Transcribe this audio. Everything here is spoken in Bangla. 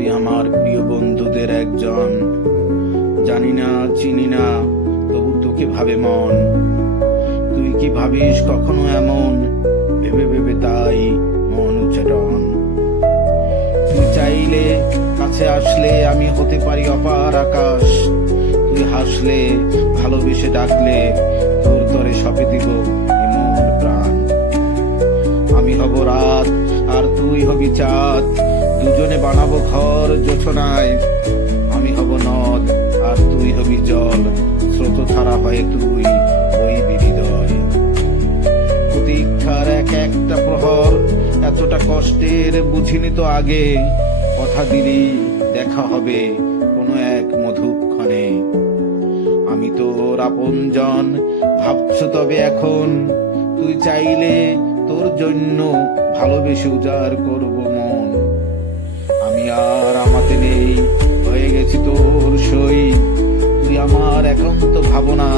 তুই আমার প্রিয় বন্ধুদের একজন। জানি না, চিনি না, তবু তোকে ভাবে মন। তুই কি ভাবিস কখনো এমন? ভেবে ভেবে তাই মন উচ্চাটন। তুই চাইলে কাছে আসলে আমি হতে পারি অপার আকাশ। তুই হাসলে, ভালোবেসে ডাকলে তোর তরে সপে দিব মন প্রাণ। আমি হব রাত আর তুই হবি চাঁদ, দুজনে বানাবো ঘর জোছনায়। আমি হব নদ আর তুই হবি জল, স্রোত ধারা হয়ে তুই বইবি হৃদয়। প্রতীক্ষার এক একটা প্রহর এতটা কষ্টের বুঝিনি তো আগে। কথা দিলি দেখা হবে কোনো এক মধুক্ষণে। আমি তোর আপনজন ভাবছো তবে এখন? তুই চাইলে তোর জন্য ভালোবেসে উজাড় করব মন। আমি আর আমাতে নেই, হয়ে গেছি তোর সই। তুই আমার একান্ত ভাবনা,